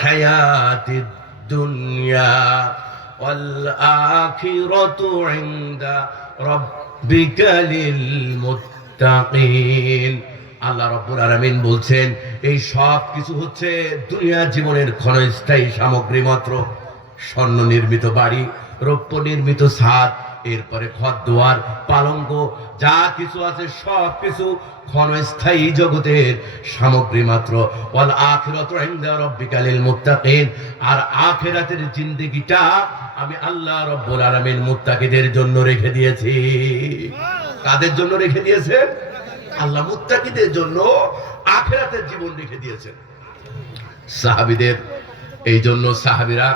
হায়াতিদ দুনিয়া ওয়াল আখিরাতু ইনদা রাব্বিকা লিল মুত্তাকিন। আল্লাহ রাব্বুল আলামিন বলছেন এই সব কিছু হচ্ছে দুনিয়ার জীবনের ক্ষণস্থায়ী সামগ্রী মাত্র। স্বর্ণ নির্মিত বাড়ি, রৌপ্য নির্মিত ছাদ, এরপরে ঘরদুয়ার, পালঙ্ক, যা কিছু আছে সব কিছু ক্ষণস্থায়ী জগতের সামগ্রী মাত্র। ওয়াল আখিরাতু ইনদা রাব্বিকা লিল মুত্তাকিন, আর আখিরাতের জিন্দেগিটা আমি আল্লাহ রাব্বুল আলামিন মুত্তাকিদের জন্য রেখে দিয়েছি। কাদের জন্য রেখে দিয়েছেন? আল্লাহ মুত্তাকিদের জন্য আখিরাতের জীবন রেখে দিয়েছেন। সাহাবীদের এই জন্য সাহাবীরা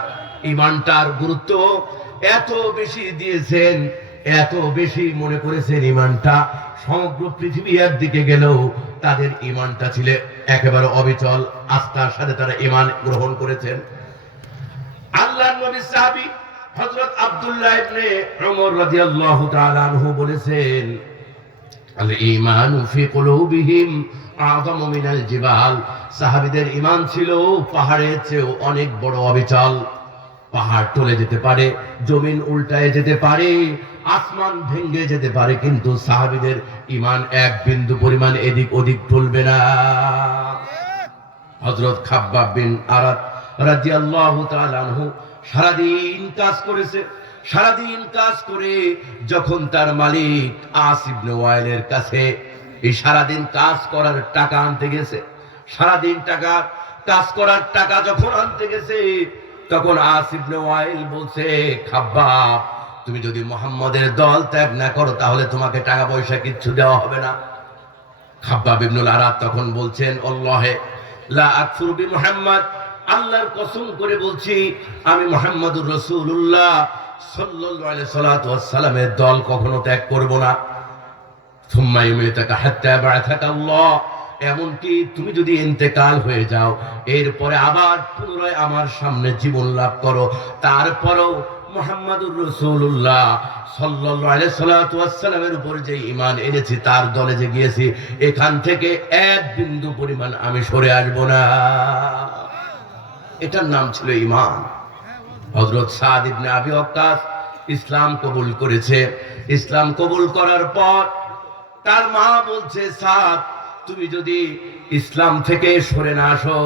ঈমানটার গুরুত্ব এত বেশি দিয়েছেন, এত বেশি মনে করেছেন ঈমানটা সমগ্র পৃথিবী একদিকে গেলেও তাদের ঈমানটা ছিল একেবারে অবিচল, আস্থার সাথে তারা ঈমান গ্রহণ করেছেন। আল্লাহর নবী সাহাবী হযরত আব্দুল্লাহ ইবনে উমর রাদিয়াল্লাহু তাআলা আনহু বলেছেন, আল ঈমানু ফি কুলুবিহিম আযমু মিনাল জিবাল। সাহাবীদের ঈমান ছিল পাহাড়ের চেয়েও অনেক বড়, অবিচল। পাহাড় টলে যেতে পারে, জমিন উল্টায় যেতে পারে, আসমান ভেঙে যেতে পারে, কিন্তু সাহাবীদের ঈমান এক বিন্দু পরিমাণ এদিক ওদিক টলবে না। হযরত খাব্বাব বিন আরাদ রাদিয়াল্লাহু তাআলা আনহু সারাদিন কাজ করেছে। সারাদিন কাজ করে যখন তার মালিক আস ইবনে ওয়াইলের কাছে এই সারাদিন কাজ করার টাকা আনতে গেছে, সারাদিন কাজ করার টাকা যখন আনতে গেছে, তখন আস ইবনে ওয়াইল বলছে, খাব্বাব তুমি যদি মুহাম্মদের দল ত্যাগ না করো তাহলে তোমাকে টাকা পয়সা কিচ্ছু দেওয়া হবে না। খাব্বাব ইবনুল আরাদ তখন বলছেন, আল্লাহে লা আকফুরু বিমুহাম্মদ, আল্লাহর কসম করে বলছি আমি মুহাম্মদুর রাসূলুল্লাহ সাল্লাল্লাহু আলাইহি সাল্লাতু ওয়াস সালামের দল কখনো ত্যাগ করব না। সুম্মা ইউমিতাকা হাত্তা বা'আথাকা আল্লাহ, এমনকি তুমি যদি ইন্তেকাল হয়ে যাও এরপরে আবার পুনরায় আমার সামনে জীবন লাভ করো, তারপরও মুহাম্মদুর রাসূলুল্লাহ সাল্লাল্লাহু আলাইহি সাল্লাতু ওয়াস সালামের উপর যে ঈমান এনেছি, তার দলে যে গিয়েছি, এখান থেকে এক বিন্দু পরিমাণ আমি সরে আসব না। এটার নাম ছিল ঈমান। হযরত সাদ ইবনে আবি ওয়াক্কাস ইসলাম কবুল করেছে। ইসলাম কবুল করার পর তার মা বলছে, সাদ তুমি যদি ইসলাম থেকে সরে না আসো,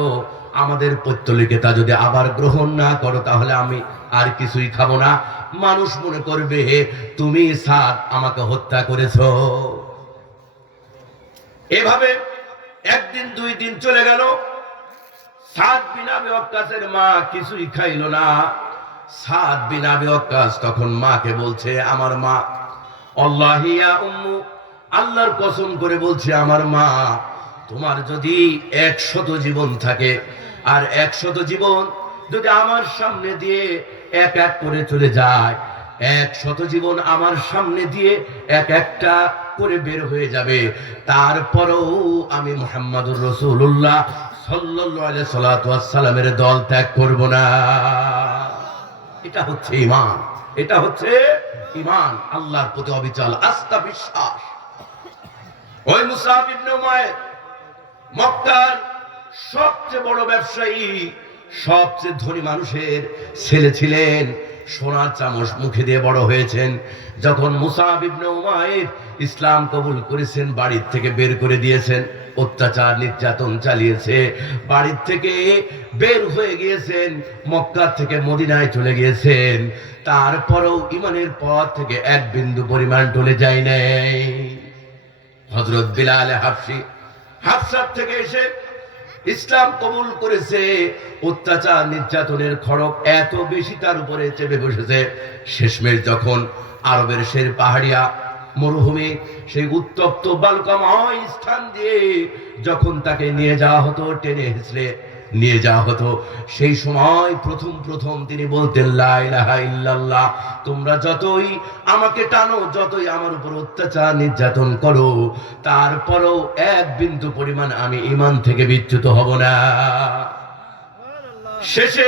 আমাদের পৌত্তলিকতা যদি আবার গ্রহণ না করো, তাহলে আমি আর কিছুই খাবো না। মানুষ মনে করবে তুমি সাদ আমাকে হত্যা করেছো। এভাবে একদিন দুই দিন চলে গেল। সাদ বিন আবি ওয়াক্কাসের মা কিছুই খাইল না। সাদ বিন আবি ওয়াক্কাস তখন মাকে বলছে, আমার মা, আল্লাহি ইয়া উম্মু, আল্লাহর কসম করে বলছে আমার মা, তোমার যদি 100 জীবন থাকে, আর 100 জীবন যদি আমার সামনে দিয়ে এক এক করে চলে যায়, 100 জীবন আমার সামনে দিয়ে এক একটা করে বের হয়ে যাবে, তারপরেও আমি মুহাম্মদুর রাসূলুল্লাহ সাল্লাল্লাহু আলাইহি সাল্লাতু ওয়াস সালামের দল ত্যাগ করব না। এটা হচ্ছে ঈমান, এটা হচ্ছে ঈমান, আল্লাহর প্রতি অবিচল আস্থা, বিশ্বাস। ওই মুসআব ইবনে উমাইর মক্কার সবচেয়ে বড় ব্যবসায়ী, সবচেয়ে ধনী মানুষের ছেলে ছিলেন। সোনার চামচ মুখে দিয়ে বড় হয়েছেন। যখন মুসআব ইবনে উমাইর ইসলাম কবুল করেছেন, বাড়ির থেকে বের করে দিয়েছেন, অত্যাচার নির্যাতন চালিয়েছে, বাড়ির থেকে বের হয়ে গিয়েছেন, মক্কা থেকে মদিনায় চলে গিয়েছেন, তারপরেও ঈমানের পথ থেকে এক বিন্দু পরিমাণ টলে যায় নাই। হযরত বিলাল হাবশী হাবশা থেকে এসে ইসলাম কবুল করেছে। অত্যাচার নির্যাতনের খড়গ এত বেশি তার উপরে চেপে বসেছে, শেষমেশ যখন আরবের সেই পাহাড়িয়া মরুভূমি, সেই উত্তপ্ত বালুকাময় স্থান দিয়ে যখন তাকে নিয়ে যাওয়া হতো, টেনে হিঁচড়ে নিয়ে যাওয়া হতো, সেই সময় প্রথম তিনি বলতেন, লা ইলাহা ইল্লাল্লাহ, তোমরা যতই আমাকে টানো, যতই আমার উপর অত্যাচার নির্যাতন করো, তারপরও এক বিন্দু পরিমাণ আমি ঈমান থেকে বিচ্যুত হব না। শেষে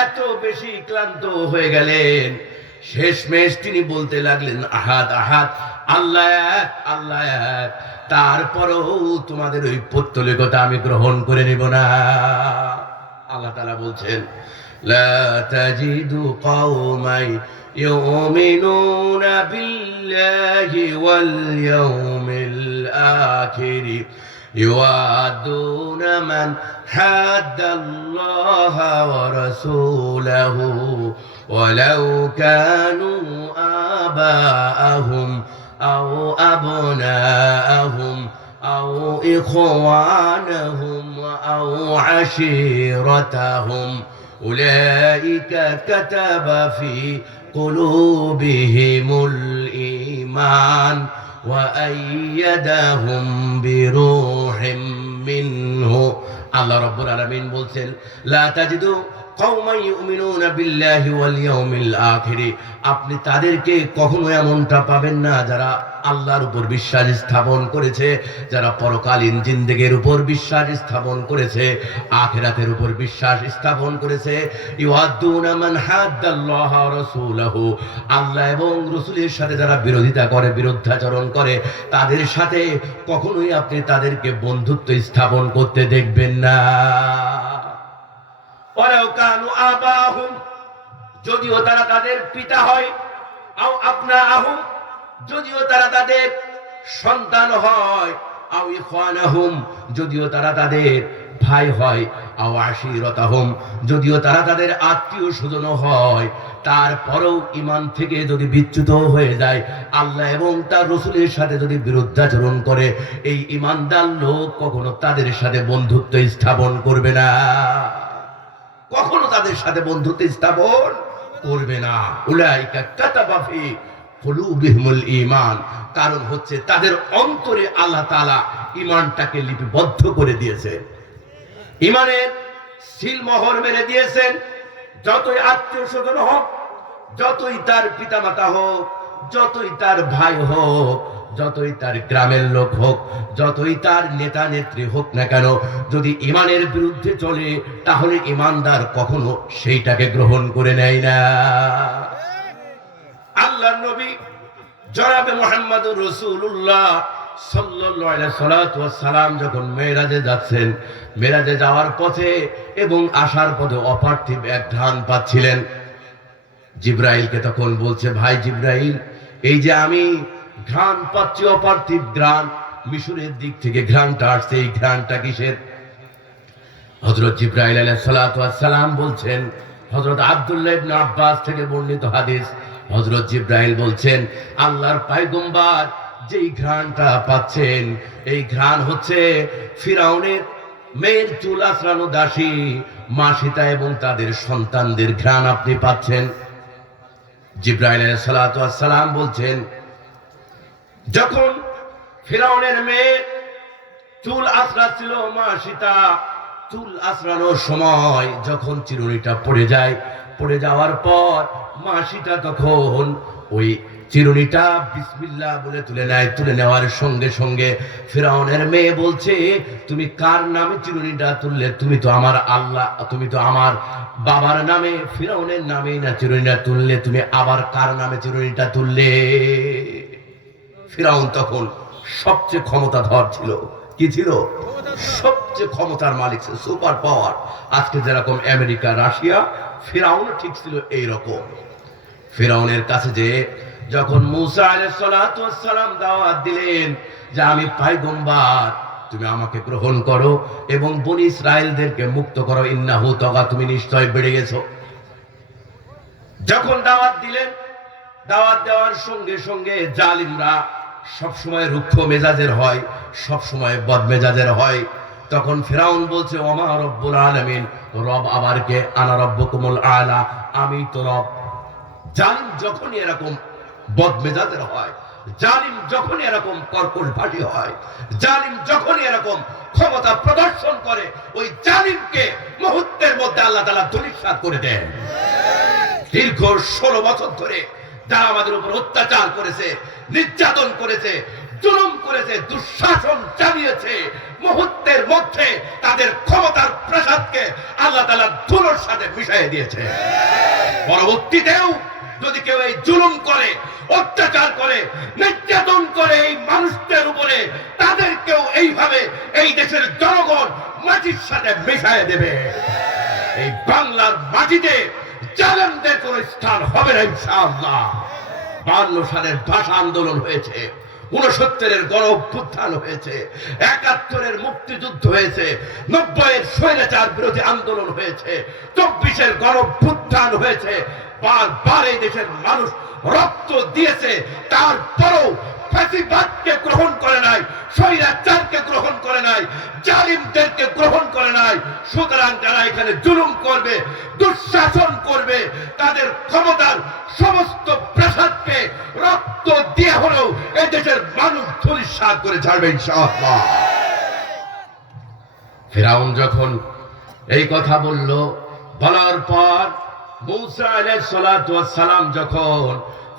এত বেশি ক্লান্ত হয়ে গেলেন, শেষমেশ তিনি বলতে লাগলেন, আহাদ আহাদ, আল্লাহ এক, আল্লাহ এক, তারপরও তোমাদের ওই পৌত্তলিকতা আমি গ্রহণ করে নিব না। আল্লাহ আল্লাহ তাআলা বলছেন, লা তাজিদু কওমান ইউমিনুনা বিল্লাহি ওয়াল ইয়াউমিল আখির ইউআদুনা মান হাদ্দাল্লাহা ওয়া রাসূলাহু ওয়ালাউ কানু আবাআহুম আও আবনাআহুম أو إخوانهم أو عشيرتهم أولئك كتب في قلوبهم الإيمان وأيدهم بروح منه الله رب العالمين বলছেন لا تجدوا قوما يؤمنون بالله واليوم الآخر আপনি তাদেরকে কখনো এমনটা পাবেন না যারা আল্লাহর উপর বিশ্বাস স্থাপন করেছে, যারা পরকালীন জিন্দেগির উপর বিশ্বাস স্থাপন করেছে, আখিরাতের উপর বিশ্বাস স্থাপন করেছে। ইউআদ্দুনা মান হাদ্দাল্লাহ ওয়া রাসূলহু আল্লাহ এবং রাসূলের সাথে যারা বিরোধিতা করে, বিরুদ্ধাচরণ করে, তাদের সাথে কখনোই আপনি তাদেরকে বন্ধুত্ব স্থাপন করতে দেখবেন না। ওয়ালাউ কানু আবাহুম যদিও তারা তাদের পিতা হয়, আও আবনাআহুম যদিও তারা তাদের সন্তান হয়, আও ইখওয়ানাহুম যদিও তারা তাদের ভাই হয়, আও আশিরাতাহুম যদিও তারা তাদের আত্মীয় স্বজন হয়, তারপরেও ঈমান থেকে যদি বিচ্যুত হয়ে যায়, আল্লাহ এবং তার রাসূলের সাথে যদি বিরুদ্ধাচরণ করে, এই ঈমানদার লোক কখনো তাদের সাথে বন্ধুত্ব স্থাপন করবে না, কখনো তাদের সাথে বন্ধুত্ব স্থাপন করবে না। উলাইকা কাতাবা ফি কুলুবিহিমুল ঈমান কারণ হচ্ছে তাদের অন্তরে আল্লাহ তাআলা ঈমানটাকে লিপিবদ্ধ করে দিয়েছে, ঈমানের সিলমোহর মেরে দিয়েছেন। যতই আত্মীয় স্বজন হোক, যতই তার পিতামাতা হোক, যতই তার ভাই হোক, যতই তার গ্রামের লোক হোক, যতই তার নেতা নেত্রী হোক না কেন, যদি ঈমানের বিরুদ্ধে চলে তাহলে ঈমানদার কখনো সেইটাকে গ্রহণ করে নেয় না। আল্লাহর নবী জনাবে মুহাম্মদুর রাসূলুল্লাহ সাল্লাল্লাহু আলাইহি ওয়াসাল্লাম যখন মেরাজে যাচ্ছেন, মেরাজে যাওয়ার পথে এবং আসার পথে অপার্থিব এক ঘ্রাণ পাচ্ছিলেন। জিবরাইলকে তখন বলছে, ভাই জিবরাইল, এই যে আমি ঘ্রাণ পাচ্ছি, অপার্থিব ঘ্রাণ, মিশরের দিক থেকে ঘ্রাণটা আসছে, এই ঘ্রাণটা কিসের? হযরত জিবরাইল আলাইহিস সালাতু ওয়াস সালাম বলছেন, হযরত আব্দুল্লাহ ইবনে আব্বাস থেকে বর্ণিত হাদিস, হযরত জিবরাইল বলছেন, আল্লাহর পয়গম্বর যেই ঘ্রাণটা পাচ্ছেন, এই ঘ্রাণ হচ্ছে ফিরাউনের মেয়ের চুল আঁচড়ানো দাসী মা সীতা এবং তাদের সন্তানদের ঘ্রাণ আপনি পাচ্ছেন। জিবরাইল আলাইহিস সালাতু ওয়াস সালাম বলছেন, যখন ফিরাউনের মেয়ে চুল আঁচড়াচ্ছিল মা সীতা, চুল আঁচড়ানোর সময় যখন চিরুনিটা পড়ে যায়, পড়ে যাওয়ার পর মা সীতা তখন ওই চিরুনিটা বিসমিল্লাহ বলে তুলে নেয়। তুলে নেওয়ার সঙ্গে সঙ্গে ফিরাউনের মেয়ে বলছে, তুমি কার নামে চিরুনিটা তুললে? তুমি তো আমার আল্লাহ, তুমি তো আমার বাবার নামে ফিরাউনের নামে না চিরুনিটা তুললে, তুমি আবার কার নামে চিরুনিটা তুললে? ফিরাউন তখন সবচেয়ে ক্ষমতাধর ছিল। কি ছিল? সবচেয়ে ক্ষমতার মালিক ছিল, সুপার পাওয়ার। আজকে যেরকম আমেরিকা, রাশিয়া, ফিরাউন ঠিক ছিল এইরকম। ফিরাউনের কাছে যে যখন মূসা আলাইহিস সালাতু ওয়াস সালাম দাওয়াত দিলেন যে আমি পয়গম্বর, তুমি আমাকে গ্রহণ করো এবং বনি ইসরাইলদেরকে মুক্ত করো, ইন্নাহু তাগা, তুমি নিশ্চয় বেড়ে গেছো। যখন দাওয়াত দিলেন, দাওয়াত দেওয়ার সঙ্গে সঙ্গে জালিমরা সবসময় রুক্ষ মেজাজের হয়, সবসময় বদমেজাজের হয়। তখন ফিরাউন বলছে, ওমা রব্বুল আলামিন, রব আবার কে? আনা রব্বুকুমুল আলা, আমি তো রব। জালিম যখনই এরকম বদমেজাজের হয়, জালিম যখনই এরকম কর্কশ ভাষী হয়, জালিম যখনই এরকম ক্ষমতা প্রদর্শন করে, ওই জালিমকে মুহূর্তের মধ্যে আল্লাহ তাআলা ধূলিসাৎ করে দেন। দীর্ঘ 16 বছর ধরে যারা আমাদের উপর অত্যাচার করেছে, নির্যাতন করেছে, জুলুম করেছে, দুঃশাসন চালিয়েছে, মুহূর্তের মধ্যে তাদের ক্ষমতার প্রসাদকে আল্লাহ তাআলা ধুলোর সাথে মিশিয়ে দিয়েছে। পরবর্তীতেও যদি কেউ এই জুলুম করে, অত্যাচার করে, নির্যাতন করে এই মানুষদের উপরে, তাদেরকেও এইভাবে এই দেশের জনগণ মাটির সাথে মিশিয়ে দেবে। এই বাংলার মাটিতে জালেমদের কোন স্থান হবে না ইনশাআল্লাহ। 52 সালের ভাষা আন্দোলন হয়েছে, 69-এর গণ অভ্যুত্থান হয়েছে, 71-এর মুক্তিযুদ্ধ হয়েছে, 90-এর স্বৈরাচার বিরোধী আন্দোলন হয়েছে, 24-এর গণ অভ্যুত্থান হয়েছে। বারবার এই দেশের মানুষ রক্ত দিয়েছে, তারপরও ফ্যাসিবাদকে গ্রহণ করে নাই, স্বৈরাচারকে গ্রহণ করে নাই, জালিমদেরকে গ্রহণ করে নাই। সুতরাং যারা এখানে জুলুম করবে, দুঃশাসন করবে, তাদের ক্ষমতার সমস্ত প্রাসাদকে রক্ত দিয়ে হলেও এই দেশের মানুষ ধূলিসাৎ করে ছাড়বে ইনশাআল্লাহ। ফিরআউন যখন এই কথা বলল, বলার পর মূসা আলাইহিস সালাতু ওয়াস সালাম যখন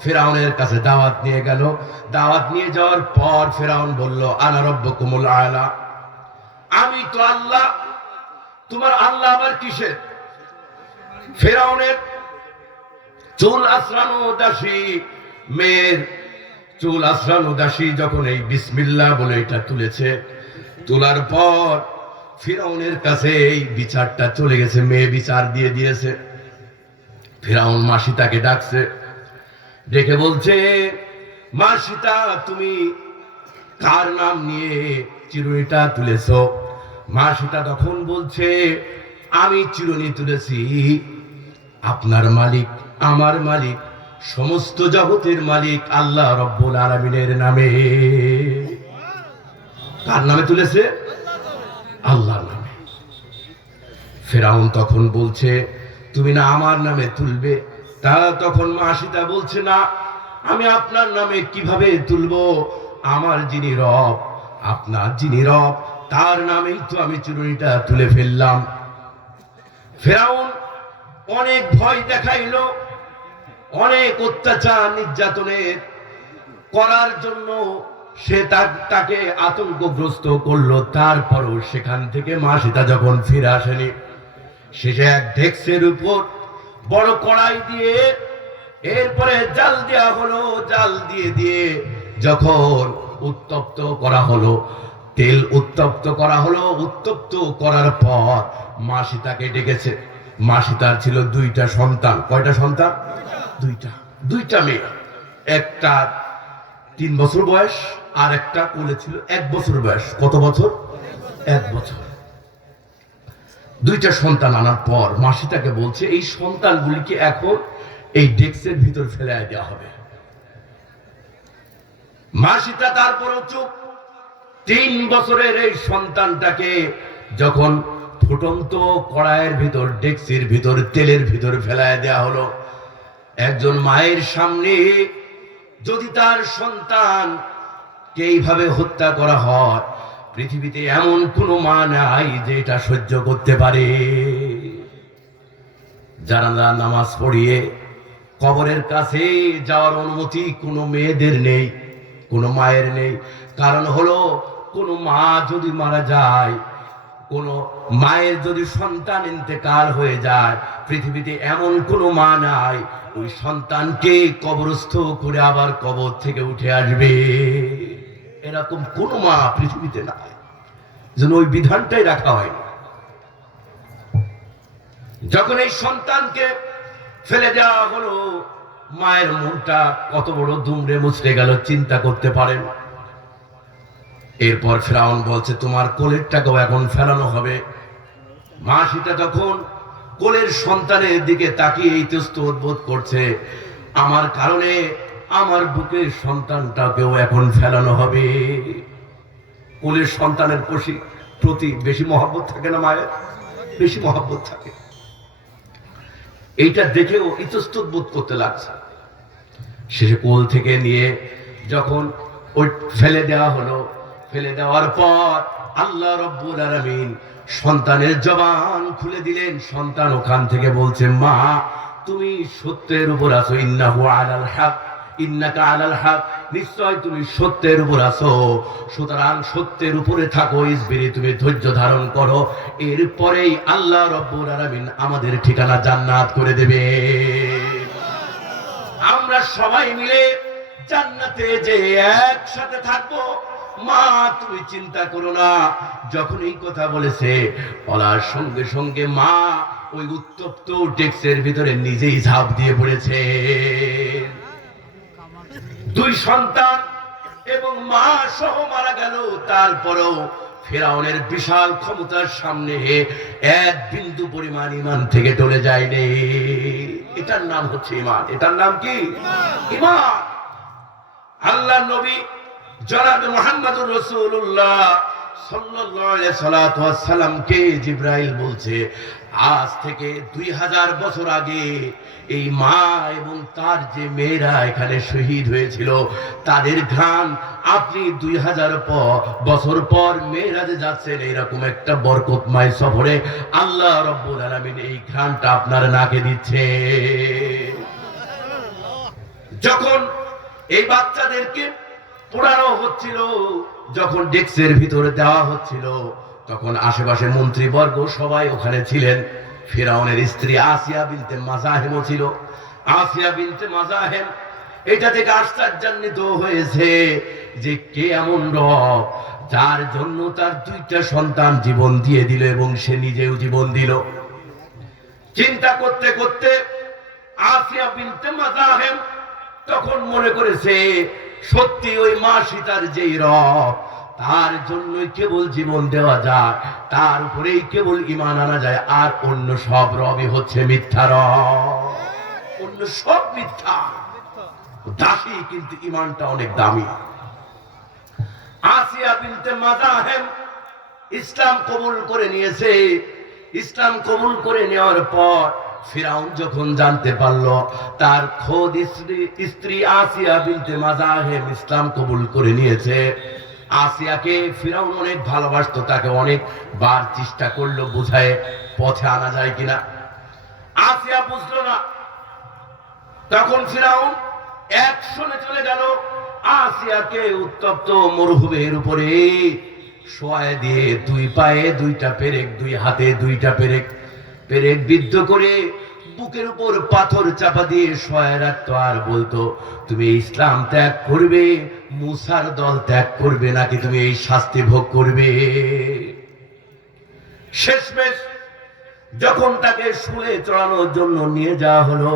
ফিরআউনের কাছে দাওয়াত নিয়ে গেল, দাওয়াত নিয়ে যাওয়ার পর ফিরআউন বলল, আনা রাব্বুকুমুল আলা, আমি তো আল্লাহ, তোমার আল্লাহ আবার কিসের? ফিরআউনের চুল আঁচড়ানো দাসী, মেয়ের চুল আঁচড়ানো দাসী যখন এই বিসমিল্লাহ বলে এটা তুলেছে, তোলার পর ফিরআউনের কাছে এই বিচারটা চলে গেছে, মেয়ে বিচার দিয়ে দিয়েছে। ফিরআউন মা সীতাকে ডাকছে, ডেকে বলছে, মা সীতা, তুমি কার নাম নিয়ে চিরুনিটা তুলেছ? মা সীতা তখন বলছে, আমি চিরুনি তুলেছি আপনার মালিক, আমার মালিক, সমস্ত জগতের মালিক আল্লাহ রব্বুল আলামিনের নামে। কার নামে তুলেছে? আল্লাহর নামে। ফিরআউন তখন বলছে, তুমি না আমার নামে তুলবে? তখন মা সীতা বলছে, না, আমি আপনার নামে কিভাবে তুলবো? আমার যিনি রব, আপনার যিনি রব, তার নামেই তো আমি চিরুনিটা তুলে ফেললাম। ফিরআউন অনেক ভয় দেখাইলো, অনেক অত্যাচার নির্যাতনের করার জন্য সে তাকে আতঙ্কগ্রস্ত করলো। তারপরও সেখান থেকে মা সীতা যখন ফিরে আসেনি, শেষে এক ডেস্কের উপর বড় কড়াই দিয়ে এরপরে জাল দেওয়া হলো, জাল দিয়ে দিয়ে যখন উত্তপ্ত করা হলো, তেল উত্তপ্ত করা হলো, উত্তপ্ত করার পর মা সীতাকে ডেকেছে। মা সীতার ছিল 2টা সন্তান। কয়টা সন্তান? 2টা মেয়ে, একটা 3 বছর বয়স আর একটা কোলে ছিল 1 বছর বয়স। কত বছর? 1 বছর। 2টা সন্তান আনার পর মা সীতাকে বলছে, এই সন্তানগুলিকে এখন এই ডেস্কের ভিতর ফেলে দেওয়া হবে। মা সীতা তারপরও চুপ। 3 বছরের এই সন্তানটাকে যখন ফুটন্ত কড়াইয়ের ভিতর, ডেক্সির ভিতর, তেলের ভিতর ফেলায় দেয়া হলো, একজন মায়ের সামনে যদি তার সন্তানকে এইভাবে হত্যা করা হয়, পৃথিবীতে এমন কোনো মা নাই যে এটা সহ্য করতে পারে। জানাজা নামাজ পড়িয়ে কবরের কাছে যাওয়ার অনুমতি কোনো মেয়েদের নেই, কোনো মায়ের নেই। কারণ হলো, কোনো মা যদি মারা যায়, কোনো মায়ের যদি সন্তান ইন্তেকাল হয়ে যায়, পৃথিবীতে এমন কোনো মা নাই ওই সন্তানকে কবরস্থ করে আবার কবর থেকে উঠে আসবে। এরকম কোনো মা পৃথিবীতে নাই, যেন ওই বিধানটাই রাখা হয়। যখন এই সন্তানকে ফেলে দেওয়া হলো, মায়ের মনটা কত বড় দুমড়ে মুচড়ে গেল, চিন্তা করতে পারেন। এরপর ফিরআউন বলছে, তোমার কোলেরটাকেও এখন ফেলানো হবে। মা সীতা তখন কোলের সন্তানের দিকে তাকিয়ে ইতস্তত বোধ করছে, আমার কারণে আমার বুকের সন্তানটাকেও এখন ফেলানো হবে। কোলের সন্তানের প্রতি বেশি মহব্বত থাকে না মায়ের? বেশি মহব্বত থাকে। এইটা দেখেও ইতস্তত বোধ করতে লাগছে। শেষে কোল থেকে নিয়ে যখন ওই ফেলে দেওয়া হলো, ফেলে দেওয়ার পর আল্লাহ রাব্বুল আলামিন সন্তানের জবান খুলে দিলেন। সন্তান ওখান থেকে বলছে, মা, তুমি সত্যের উপর আছো, ইন্নাহু আলাল হক, ইন্নাকা আলাল হক, নিশ্চয় তুমি সত্যের উপর আছো, সুতরাং সত্যের উপরে থাকো, ইসবিরি, তুমি ধৈর্য ধারণ করো। এরপরেই আল্লাহ রাব্বুল আলামিন আমাদের ঠিকানা জান্নাত করে দেবে। আমরা সবাই মিলে জান্নাতে যে একসাথে থাকবো, মা তুমি চিন্তা করো না। যখন এই কথা বলেছে বলার সঙ্গে সঙ্গে মা ওই উত্তপ্ত ডেস্কের ভিতরে নিজেই ঝাঁপ দিয়ে পড়েছে। দুই সন্তান এবং মা সহ মারা গেল। তারপরেও ফিরআউনের বিশাল ক্ষমতার সামনে এক বিন্দু পরিমাণ ঈমান থেকে টলে যায়নি। এটার নাম হচ্ছে ঈমান। এটার নাম কি? ঈমান। আল্লাহর নবী জনাব মুহাম্মদুর রাসূলুল্লাহ সাল্লাল্লাহু আলাইহি সাল্লাতু ওয়াস সালামকে জিবরাইল বলছে, আজ থেকে 2000 বছর আগে এই মা এবং তার যে মেয়েরা এখানে শহীদ হয়েছিল তাদের ঘ্রাণ আপনি 2000 বছর পর মেরাজে যাচ্ছেন, এইরকম একটা বরকতময় সফরে আল্লাহ রাব্বুল আলামিন এই ঘ্রাণটা আপনার নাকে দিচ্ছে। যখন এই বাচ্চাদেরকে পোড়ানো হচ্ছিল, যখন ডেস্কের ভিতরে দেওয়া হচ্ছিল, তখন আশেপাশে মন্ত্রীবর্গ সবাই ওখানে ছিলেন। ফিরআউনের স্ত্রী আসিয়া বিনতে মাযাহিমও ছিল। আসিয়া বিনতে মাযাহিম এটা থেকে আশ্চর্যান্বিত হয়েছে যে কে এমন রব যার জন্য তার দুইটা সন্তান জীবন দিয়ে দিল এবং সে নিজেও জীবন দিল। চিন্তা করতে করতে আসিয়া বিনতে মাযাহিম তখন মনে করেছে সত্যি ওই মা সীতার যেই রব তার জন্যই কেবল জীবন দেওয়া যায়, তার উপরেই কেবল ঈমান আনা যায়, আর অন্য সব রবই হচ্ছে মিথ্যা রব। অন্য সব মিথ্যা। দাসী কিন্তু ঈমানটা অনেক দামি। আসিয়া বিনতে মাযাহিম ইসলাম কবুল করে নিয়েছে। ইসলাম কবুল করে নেওয়ার পর ফিরআউন যখন জানতে পারলো তার খোদ স্ত্রী আসিয়া বিনতে মাযাহিম ইসলাম কবুল করে নিয়েছে, আসিয়াকে ফিরআউন অনেক ভালোবাসতো, তাকে অনেক বার চেষ্টা করলো বুঝায় পথে আনা যায় কিনা। আসিয়া বুঝলো না। তখন ফিরআউন অ্যাকশনে চলে গেল। আসিয়াকে উত্তপ্ত মরুভূমির উপরে শোয়ায় দিয়ে দুই পায়ে দুইটা পেরেক, দুই হাতে দুইটা পেরেক বিদ্ধ করে বুকের উপর পাথর চাপা দিয়ে শোয়ায় রাখতো আর বলতো, তুমি ইসলাম ত্যাগ করবে, মুসার দল ত্যাগ করবে, নাকি তুমি এই শাস্তি ভোগ করবে। শেষমেশ যখন তাকে শুলে চড়ানোর জন্য নিয়ে যাওয়া হলো,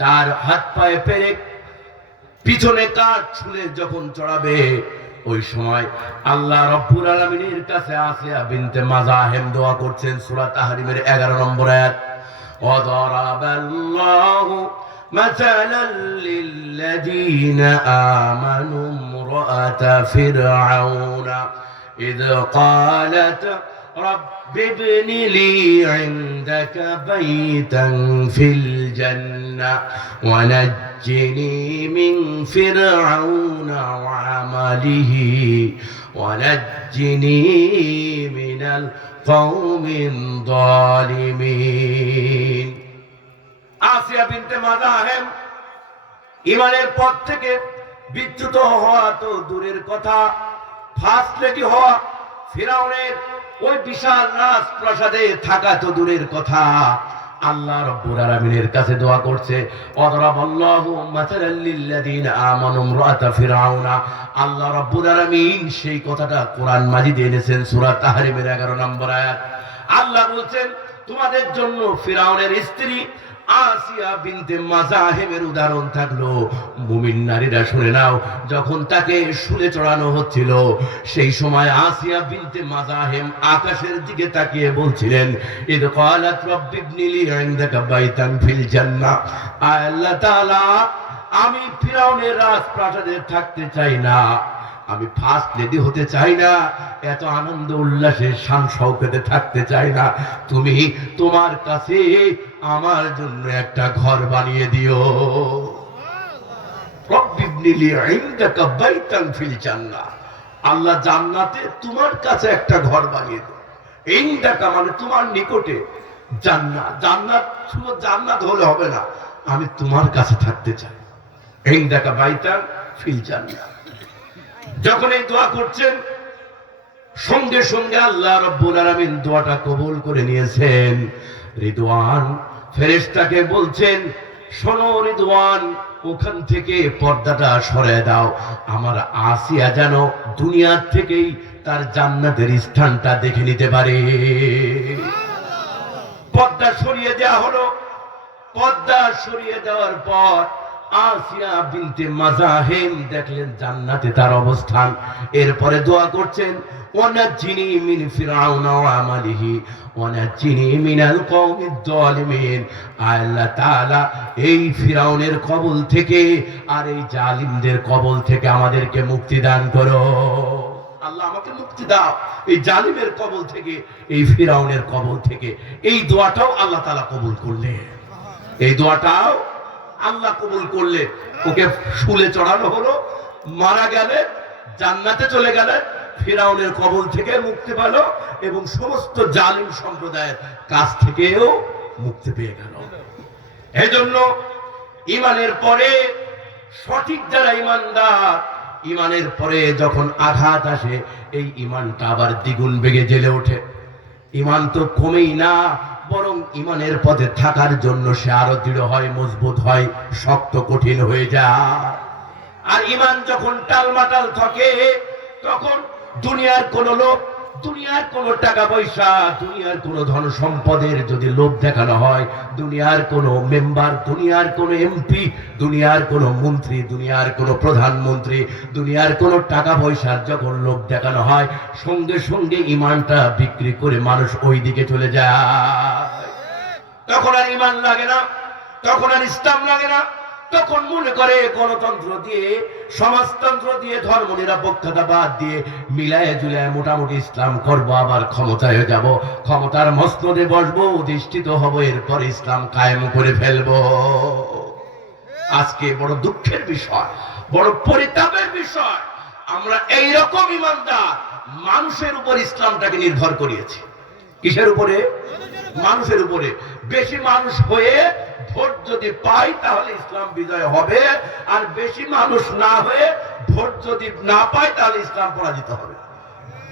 চার হাত পায়ে পেরেক, পিছনে কাঠ শুলে যখন চড়াবে, ওই সময় আল্লাহ রাব্বুল আলামিনের কাছে আসিয়া বিনতে মাযাহিম দোয়া করছেন। সূরা তাহরিমের 11 নম্বর আয়াত, ওয়াদারাবাল্লাহু মাসালাল লিল্লাযীনা আমানু ইমরাআতা ফিরআউনা ইয ক্বালাত رب ابن لي عندك بيتا في الجنة ونجني من فرعون وعمله ونجني من القوم الظالمين। আসিয়া বিনতে মাযাহিম ঈমানের পথ থেকে বিচ্যুত হওয়া তো দূরের কথা, ফার্স্ট লেডি হওয়া, ফিরআউনের ওই বিশাল রাজপ্রাসাদে থাকা তো দূরের কথা, আল্লাহ রাব্বুল আলামিনের কাছে দোয়া করছে। ওয়াদারাবাল্লাহু মাসালাল লিল্লাযীনা আমানু ইমরাআতা ফিরআউনা। আল্লাহ রাব্বুল আলামিন সেই কথাটা কোরআন মাজিদে এনেছেন, সূরা তাহরিমের 11 নম্বর আয়াত। আল্লাহ বলছেন তোমাদের জন্য ফিরআউনের স্ত্রী আসিয়া বিনতে মাযাহিমের উদাহরণ থাকলো। মুমিন নারীরা শুনে নাও, যখন তাকে শুলে চড়ানো হচ্ছিল সেই সময় আসিয়া বিনতে মাযাহিম আকাশের দিকে তাকিয়ে বলছিলেন, ইদ ক্বালাত রাব্বি ইবনি লি ইনদাকা বাইতান ফিল জান্নাহ। আল্লাহ তাআলা, আমি ফিরআউনের রাজপ্রাসাদে থাকতে চাই না, আমি ফার্স্ট লেডি হতে চাই না, এত আনন্দ উল্লাসে শান শৌকতে থাকতে চাই না, তুমি তোমার কাছে আমার জন্য একটা ঘর বানিয়ে দিও। রব্বিবনি লি ইনদাকা বাইতান ফিল জান্নাহ, আল্লাহ জান্নাতে তোমার কাছে একটা ঘর বানিয়ে দাও। ইনদাকা মানে তোমার নিকটে, জান্নাত, জান্নাত শুধু জান্নাত হলে হবে না, আমি তোমার কাছে থাকতে চাই। ইনদাকা বাইতান ফিল জান্নাহ। যখন এই দোয়া করছেন সঙ্গে সঙ্গে আল্লাহ রাব্বুল আলামিন দোয়াটা কবুল করে নিয়েছেন। রিদওয়ান ফেরেশতাকে বলছেন, শোনো রিদওয়ান, ওখান থেকে পর্দাটা সরিয়ে দাও, আমার আসিয়া যেন দুনিয়ার থেকেই তার জান্নাতের স্থানটা দেখে নিতে পারে। পর্দা সরিয়ে দেওয়া হলো। পর্দা সরিয়ে দেওয়ার পর আসিয়া বিনতে মাজাহিম দেখলেন জান্নাতে তার অবস্থান। এরপরে দোয়া করছেন, ওয়ানাজ্জিনি মিন ফিরআউনা ওয়া আমালিহি ওয়ানাজ্জিনি মিনাল কওমিজ জালিমিন। আল্লাহ তাআলা এই ফিরআউনের কবল থেকে আর এই জালিমদের কবল থেকে আমাদেরকে মুক্তি দান করো। আল্লাহ আমাকে মুক্তি দাও এই জালিমের কবল থেকে, এই ফিরআউনের কবল থেকে। এই দোয়াটাও আল্লাহ তাআলা কবুল করলেন। এই দোয়াটাও আল্লাহ কবুল করলে। ওকে শুলে চড়ানো হলো, মারা গেলে জান্নাতে চলে গেলে, ফিরআউনের কবল থেকে মুক্তি পেল এবং সমস্ত জালিম সম্প্রদায়ের কাছ থেকেও মুক্তি পেয়ে গেল। এই জন্য ইমানের পরে সঠিক যারা ইমানদার, ইমানের পরে যখন আঘাত আসে এই ইমানটা আবার দ্বিগুণ বেগে জ্বলে ওঠে। ইমান তো কমেই না, বরং ইমানের পথে থাকার জন্য সে আরো দৃঢ় হয়, মজবুত হয়, শক্ত কঠিন হয়ে যায়। আর ইমান যখন টালমাটাল থাকে তখন দুনিয়ার কোন লোক, দুনিয়ার কোন টাকা পয়সা, দুনিয়ার কোন ধন সম্পদের যদি লোভ দেখানো হয়, দুনিয়ার কোন মেম্বার, দুনিয়ার কোন এমপি, দুনিয়ার কোন মন্ত্রী, দুনিয়ার কোন প্রধানমন্ত্রী, দুনিয়ার কোন টাকা পয়সার যখন লোভ দেখানো হয়, সঙ্গে সঙ্গে ইমানটা বিক্রি করে মানুষ ওই দিকে চলে যায়। তখন আর ইমান লাগে না, তখন আর ইসলাম লাগে না। তখন মনে করে গণতন্ত্র দিয়ে, সমাজতন্ত্র দিয়ে, ধর্ম নিরপেক্ষতা বাদ দিয়ে মিলায় জুলায় মোটামুটি ইসলাম করবো, আবার ক্ষমতায় যাব, ক্ষমতার মসনদে বসবো, অধিষ্ঠিত হব, এরপর ইসলাম কায়েম করে ফেলবো। আজকে বড় দুঃখের বিষয়, বড় পরিতাপের বিষয়, আমরা এইরকম ইমানদার মানুষের উপর ইসলামটাকে নির্ভর করিয়েছি। কিসের উপরে? মানুষের উপরে। বেশি মানুষ হয়ে ভোট যদি পাই তাহলে ইসলাম বিজয় হবে, আর বেশি মানুষ না হয়ে ভোট যদি না পাই তাহলে ইসলাম পরাজিত হবে।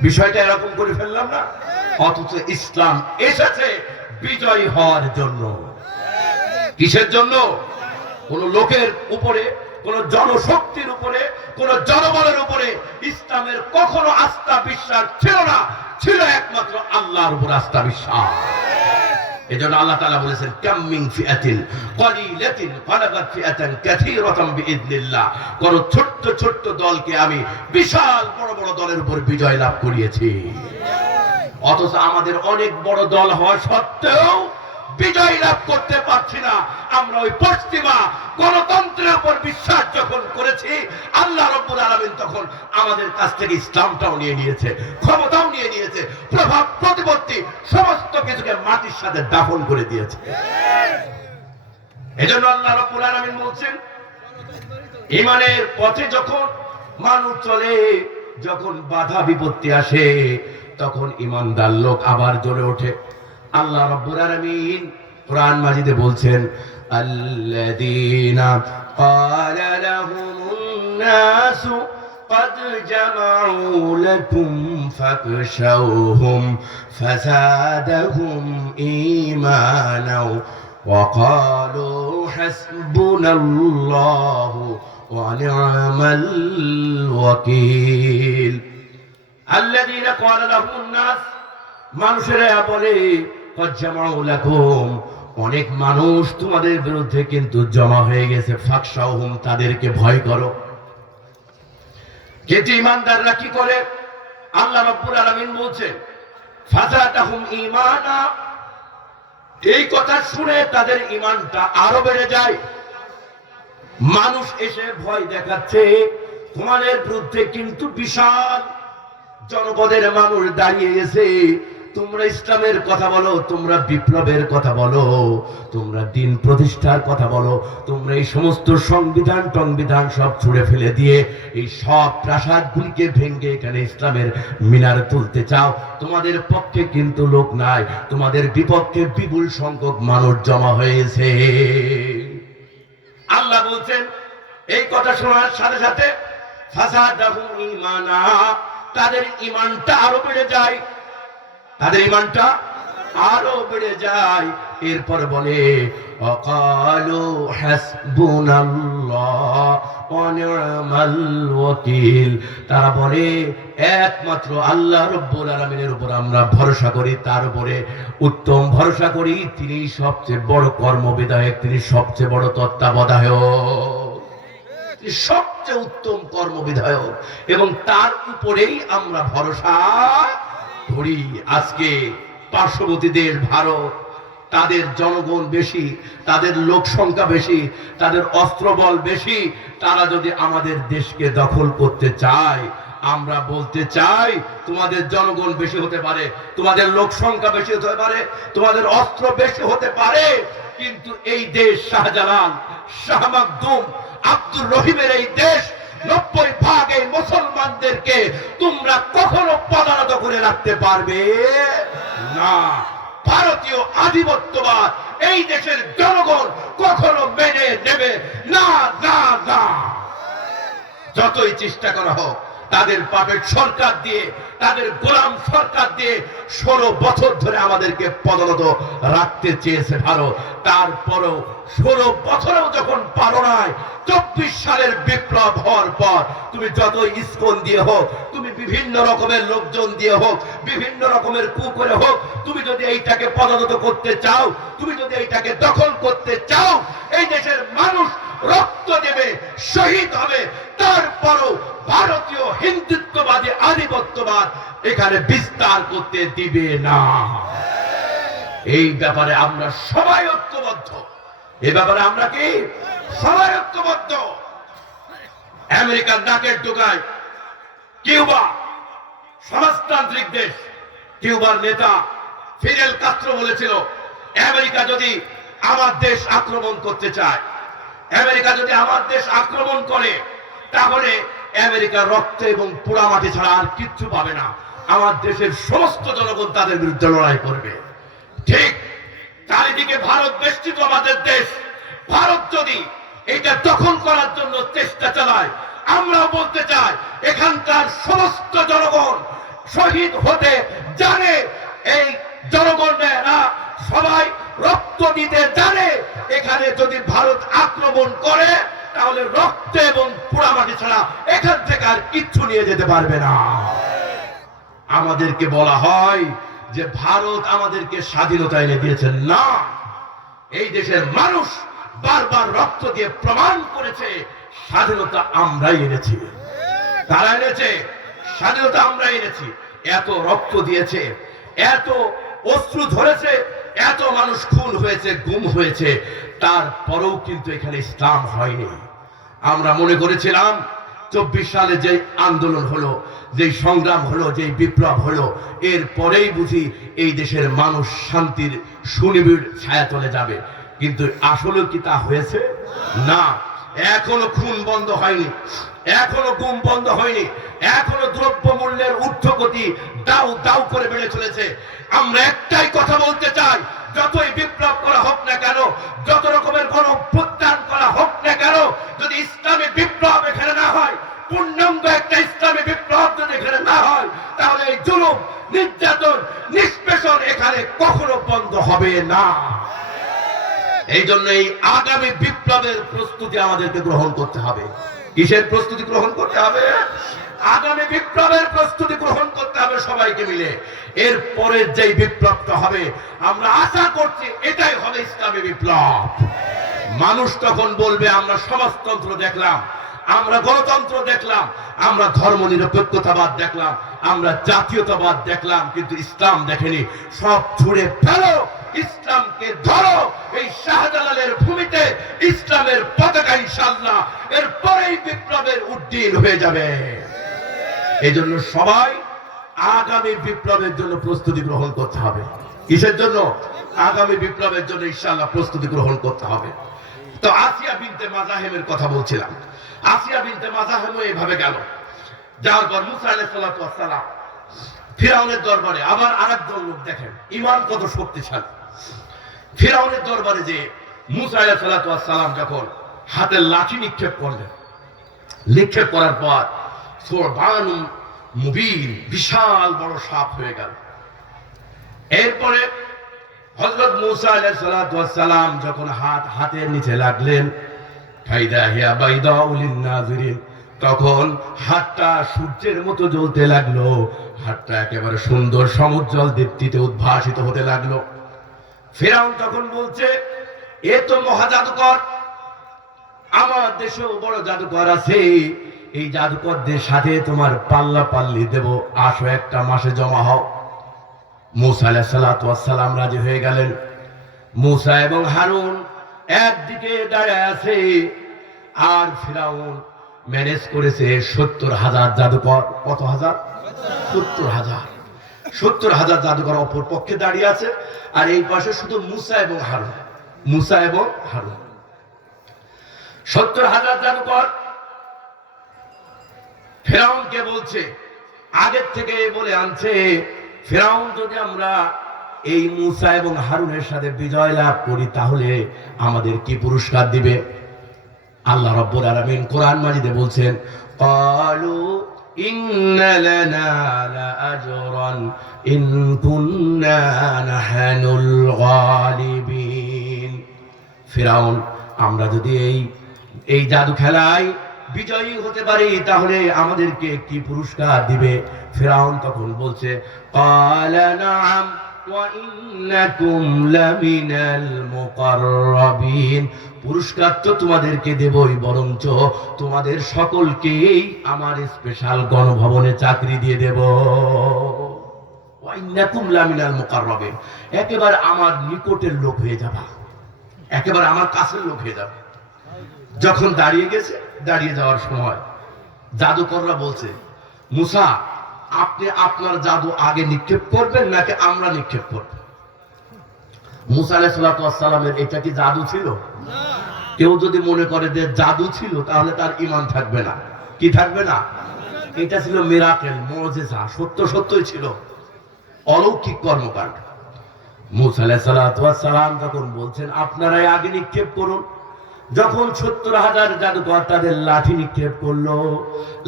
বিষয়টা এরকম করে ফেললাম না? অথচ ইসলাম এসেছে বিজয় হওয়ার জন্য। কিসের জন্য? কোন লোকের উপরে, কোন জনশক্তির উপরে, কোন জনবলের উপরে ইসলামের কখনো আস্থা বিশ্বাস ছিল না, ছিল একমাত্র আল্লাহর উপর আস্থা বিশ্বাস। এজন্য আল্লাহ তাআলা বলেছেন, কাম মিন ফিআতিন কলিলাতিন গালাবাত ফিআতান কাসীরাতান বিইذনিল্লাহ। কোন ছোট্ট ছোট্ট দলকে আমি বিশাল বড় বড় দলের উপর বিজয় লাভ করিয়েছি। অথচ আমাদের অনেক বড় দল হওয়া সত্ত্বেও বিজয় লাভ করতে পারছি না। আমরা ওই পশ্চিমা গণতন্ত্রের উপর বিশ্বাস যখন করেছি, আল্লাহ রাব্বুল আলামিন তখন আমাদের কাছ থেকে ইসলামটাও নিয়ে নিয়েছে, ক্ষমতাও নিয়ে নিয়েছে, প্রভাব প্রতিপত্তি সমস্ত কিছুকে মাটির সাথে দাফন করে দিয়েছে। এজন্য আল্লাহ রাব্বুল আলামিন বলছেন, ঈমানের পথে যখন মানুষ চলে, যখন বাধা বিপত্তি আসে, তখন ঈমানদার লোক আবার জ্বলে ওঠে। আল্লাহ রাব্বুল আলামিন কোরআন মাজিদে বলছেন, আল্লাযীনা ক্বালা লাহুমুন নাসু قد جمعوا لكم فاخشوهم فزادهم إيمانا وقالوا حسبنا الله ونعم الوكيل الذين قال لهم الناس মানুষেরা বলে قد جمعوا لكم অনেক মানুষ তোমাদের বিরুদ্ধে কিন্তু জমা হয়ে গেছে, ফাকশাউহুম তাদেরকে ভয় করো। কিন্তু ঈমানদাররা কি করে? আল্লাহ রাব্বুল আলামিন বলছেন, ফাযাদাহুম ঈমানা, এই কথা শুনে তাদের ঈমানটা আরো বেড়ে যায়। মানুষ এসে ভয় দেখাচ্ছে, তোমাদের বিরুদ্ধে কিন্তু বিশাল জনপদের মানুষ দাঁড়িয়ে গেছে, তোমরা ইসলামের কথা বলো, তোমরা বিপ্লবের কথা বলো, তোমরা দিন প্রতিষ্ঠার কথা বলো, তোমরা এই সমস্ত সংবিধান সব ছুঁড়ে ফেলে দিয়ে এই সব প্রাসাদগুলিকে ভেঙে এখানে ইসলামের মিনার তুলতে চাও। তোমাদের পক্ষে কিন্তু লোক নাই, তোমাদের বিপক্ষে বিপুল সংখ্যক মানুষ জমা হয়েছে। আল্লাহ বলছেন, এই কথা শোনার সাথে সাথে ফাসাদাহুম ঈমানা, তাদের ঈমানটা আরো বেড়ে যায়। তাদের ঈমানটা আরো বেড়ে যায়। এরপর বলে ওয়াকালু হাসবুনাল্লাহ ওয়া নি'মাল ওয়াকিল, তারা বলে একমাত্র আল্লাহ রাব্বুল আলামিনের উপর আমরা ভরসা করি, তার উপরে উত্তম ভরসা করি, তিনি সবচেয়ে বড় কর্মবিধায়ক, তিনি সবচেয়ে বড় তত্ত্বাবধায়ক, তিনি সবচেয়ে উত্তম কর্মবিধায়ক, এবং তার উপরেই আমরা ভরসা করি। আজকে পার্শ্ববর্তী দেশ ভারত, তাদের জনগণ বেশি, তাদের লোক সংখ্যা বেশি, তাদের অস্ত্রবল বেশি, তারা যদি আমাদের দেশকে দখল করতে চায়, আমরা বলতে চাই তোমাদের জনগণ বেশি হতে পারে, তোমাদের লোক সংখ্যা বেশি হতে পারে, তোমাদের অস্ত্র বেশি হতে পারে, কিন্তু এই দেশ শাহজালাল, শাহ মাকদুম, আব্দুর রহিমের এই দেশ 90% এই মুসলমানদেরকে তোমরা কখনো পদানত করে রাখতে পারবে না। ভারতীয় আধিপত্যবাদ এই দেশের জনগণ কখনো মেনে নেবে না, না, না। যতই চেষ্টা করা হোক, তাদের পাপেট সরকার দিয়ে, তাদের গোলাম সরকার দিয়ে 16 বছর ধরে আমাদেরকে পদানত রাখতে চেয়েছে ভারত। তারপরও 16 বছরেও যখন পারো নাই, 24 সালের বিপ্লব হওয়ার পর তুমি যতই ইস্কন দিয়ে হোক, তুমি বিভিন্ন রকমের লোকজন দিয়ে হোক, বিভিন্ন রকমের কু করে হোক, তুমি যদি এইটাকে পদানত করতে চাও, তুমি যদি এইটাকে দখল করতে চাও, এই দেশের মানুষ রক্ত দেবে, শহীদ হবে, তারপরও ভারতীয় হিন্দুত্ববাদী আধিপত্যবাদ এখানে বিস্তার করতে দিবে না। এই ব্যাপারে আমরা সবাই ঐক্যবদ্ধ, এই ব্যাপারে আমরা কি সবাই ঐক্যবদ্ধ। আমেরিকার নাকের ডোকায় কিউবা সমাজতান্ত্রিক দেশ, কিউবার নেতা ফিদেল কাস্ত্রো বলেছিল, আমেরিকা যদি আমার দেশ আক্রমণ করতে চায়, আমেরিকা যদি আমার দেশ আক্রমণ করে, তাহলে আমেরিকার রক্ত এবং পোড়ামাটি ছাড়া আর কিচ্ছু পাবে না, আমার দেশের সমস্ত জনগণ তাদের বিরুদ্ধে লড়াই করবে। ঠিক চারিদিকে ভারত বেষ্টিত আমাদের দেশ, ভারত যদি এটা দখল করার জন্য চেষ্টা চালায়, আমরাও বলতে চাই এখানকার সমস্ত জনগণ শহীদ হতে জানে, এই জনগণেরা সবাই রক্ত দিতে জানে। এখানে যদি ভারত আক্রমণ করে, তাহলে রক্ত এবং পোড়ামাটি ছাড়া এখান থেকে আর কিচ্ছু নিয়ে যেতে পারবে না। আমাদেরকে বলা হয় যে ভারত আমাদেরকে স্বাধীনতা এনে দিয়েছেন, না, এই দেশের মানুষ বারবার রক্ত দিয়ে প্রমাণ করেছে স্বাধীনতা আমরাই এনেছি। তারা এনেছে স্বাধীনতা, আমরা এনেছি। এত রক্ত দিয়েছে, এত অশ্রু ধরেছে, এত মানুষ খুন হয়েছে, গুম হয়েছে, তারপরেও কিন্তু এখানে ইসলাম হয়নি। আমরা মনে করেছিলাম 24 সালে যে আন্দোলন হলো, যে সংগ্রাম হলো, যে বিপ্লব হলো, এর পরেই বুঝি এই দেশের মানুষ শান্তির সুনিবিড় ছায়াতলে যাবে, কিন্তু আসলে কি তা হয়েছে? না। এখনো খুন বন্ধ হয়নি, এখনো গুম বন্ধ হয়নি, এখনো দ্রব্য মূল্যের ঊর্ধ্বগতি দাউ দাউ করে বেড়ে চলেছে। আমরা একটাই কথা বলতে চাই, যতই বিপ্লব করা হোক না কেন, যত রকমের গণঅভ্যুত্থান করা হোক না কেন, যদি ইসলামী বিপ্লব এখানে না হয়, পূর্ণাঙ্গ একটা ইসলামী বিপ্লব যদি এখানে না হয়, তাহলে এই জুলুম, নির্যাতন, নিষ্পেষণ এখানে কখনো বন্ধ হবে না। এই জন্য এই আগামী বিপ্লবের প্রস্তুতি আমাদেরকে গ্রহণ করতে হবে। কিসের প্রস্তুতি গ্রহণ করতে হবে? আগামী বিপ্লবের প্রস্তুতি গ্রহণ করতে হবে সবাইকে মিলে। এর পরের যে বিপ্লবটা হবে, আমরা আশা করছি এটাই হবে ইসলামী বিপ্লব। মানুষ তখন বলবে আমরা সমাজতন্ত্র দেখলাম, আমরা গণতন্ত্র দেখলাম, আমরা ধর্মনিরপেক্ষতাবাদ দেখলাম, আমরা জাতীয়তাবাদ দেখলাম, কিন্তু ইসলাম দেখেনি। সব ছুড়ে ফেলো, ইসলামকে ধরো। এই শাহজালালের ভূমিতে ইসলামের পতাকা ইনশাআল্লাহ এরপরেই বিপ্লবের উড্ডীন হয়ে যাবে। এই জন্য সবাই আগামী বিপ্লবের জন্য প্রস্তুতি গ্রহণ করতে হবে। কিসের জন্য? আগামী বিপ্লবের জন্য ইনশাআল্লাহ প্রস্তুতি গ্রহণ করতে হবে। তো আসিয়া বিনতে মাজাহিমের কথা বলছিলাম। আসিয়া বিনতে মাজাহিম এইভাবে গেল, যাওয়ার পর মুসা আলাইহিস সালাম ফিরাউনের দরবারে, আবার আরেক দল লোক দেখেন ঈমান কত শক্তিশালী। ফিরাউনের দরবারে যে মুসা আলাইহিস সালাম যখন হাতে লাঠি নিক্ষেপ করলেন, নিক্ষেপ করার পর সুরবানুম মুবিন, বিশাল বড় সাপ হয়ে গেল। এরপরে হযরত মূসা আলাইহিস সালাতু ওয়াস সালাম যখন হাতের নিচে লাগলেন, ফাইদা হিয়া বাইদাউ লিন-নাযিরিন, তখন হাতটা সূর্যের মতো জ্বলতে লাগলো, হাতটা একেবারে সুন্দর সমুজ্জ্বল দীপ্তিতে উদ্ভাসিত হতে লাগলো। ফিরআউন তখন বলছে, এ তো মহা জাদুকর, আমার দেশেও বড় জাদুকর আছে, এই জাদুকরদের সাথে তোমার পাল্লা পাল্লি দেব, আসো একটা মাসে জমা হও। মূসা আলাইহিস সালাতু ওয়াস সালাম রাজি হয়ে গেলেন। মূসা এবং হারুন একদিকে দাঁড়ায় আছে, আর ফিরআউন ম্যানেজ করেছে ৭০,০০০ জাদুকর। কত হাজার? ৭০,০০০। ৭০,০০০ জাদুকর অপর পক্ষে দাঁড়িয়ে আছে, আর এই পাশে শুধু মূসা এবং হারুন। মূসা এবং হারুন, ৭০,০০০ জাদুকর ফিরআউনকে বলছে, আগের থেকে বলে আনছে, ফিরআউন যদি আমরা এই মূসা এবং হারুনের সাথে বিজয় লাভ করি তাহলে আমাদের কি পুরস্কার দিবে? আল্লাহ রাব্বুল আলামিন কোরআন মাজিদে বলছেন, ক্বালু ইন্না লানা লাআজরান ইন কুন্না নাহনুল গালিবিন। ফিরআউন, আমরা যদি এই জাদু খেলায় বিজয়ী হতে পারি তাহলে আমাদেরকে কি পুরস্কার দিবে? ফিরআউন তখন বলছে, ক্বালা নাআম ওয়া ইন্নাকুম লামিনাল মুকাররাবিন। পুরস্কার তো তোমাদেরকে দেবই, বরঞ্চ তোমাদের সকলকেই আমার স্পেশাল গণভবনে চাকরি দিয়ে দেব। ওয়া ইন্নাকুম লামিনাল মুকাররাবিন, একেবারে আমার নিকটের লোক হয়ে যাবা, একেবারে আমার কাছের লোক হয়ে যাবে। যখন দাঁড়িয়ে গেছে, দাঁড়িয়ে যাওয়ার সময় জাদুকররা বলছে, মূসা, আপনি আপনার জাদু আগে নিক্ষেপ করবেন নাকি আমরা নিক্ষেপ করব? মূসা আলাইহিস সালাতু ওয়াস সালামের এটা কি জাদু ছিল? কেউ যদি মনে করে যে জাদু ছিল তাহলে তার ঈমান থাকবে না। কি থাকবে না? এটা ছিল মিরাকেল, মুজিজা, সত্য সত্যই ছিল, অলৌকিক কর্মকাণ্ড। মূসা আলাইহিস সালাতু ওয়াস সালাম তখন বলছেন, আপনারাই আগে নিক্ষেপ করুন। যখন ৭০,০০০ জাদুকর তাদের লাঠি নিক্ষেপ করলো,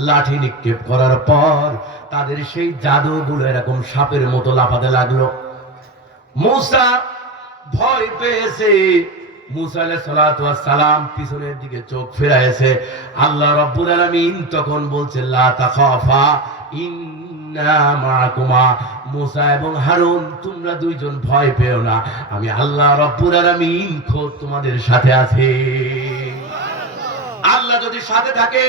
লাঠি নিক্ষেপ করার পর তাদের সেই জাদুগুলো এরকম সাপের মতো লাফাতে লাগলো। মূসা ভয় পেয়েছে। মূসা আলাইহিস সালাতু ওয়াস সালাম পিছনের দিকে চোখ ফেরাইছে। আল্লাহ রাব্বুল আলামিন তখন বলছে, লা তাখাফা ইন্না মাআকুমা। মূসা এবং হারুন, তোমরা দুইজন ভয় পেও না, আমি আল্লাহ রাব্বুল আলামিন খোদ তোমাদের সাথে আছি। আল্লাহ যদি সাথে থাকে,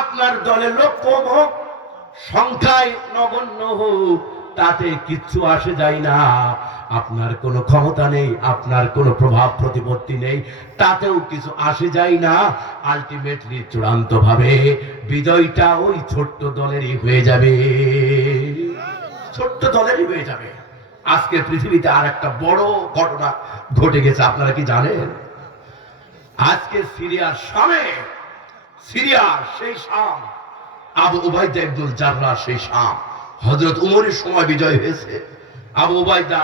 আপনার দলের লোক কম হোক, সংখ্যায় নগণ্য হোক, তাতে কিচ্ছু আসে যায় না। আপনার কোনো ক্ষমতা নেই, আপনার কোনো প্রভাব প্রতিপত্তি নেই, তাতেও কিছু আসে যায় না। আলটিমেটলি চূড়ান্ত ভাবে বিজয়টা ওই ছোট্ট দলেরই হয়ে যাবে, ছোট্ট দলেরই হয়ে যাবে। আজকে পৃথিবীতে আর একটা বড় ঘটনা ঘটে গেছে, আপনারা কি জানেন? আজকে সিরিয়ার শামে, সিরিয়ার সেই শাম, আবু উবাইদা ইবনুল জাররাহ সেই শাম, হযরত উমরের সময় বিজয় হয়েছে। আবু উবাইদা,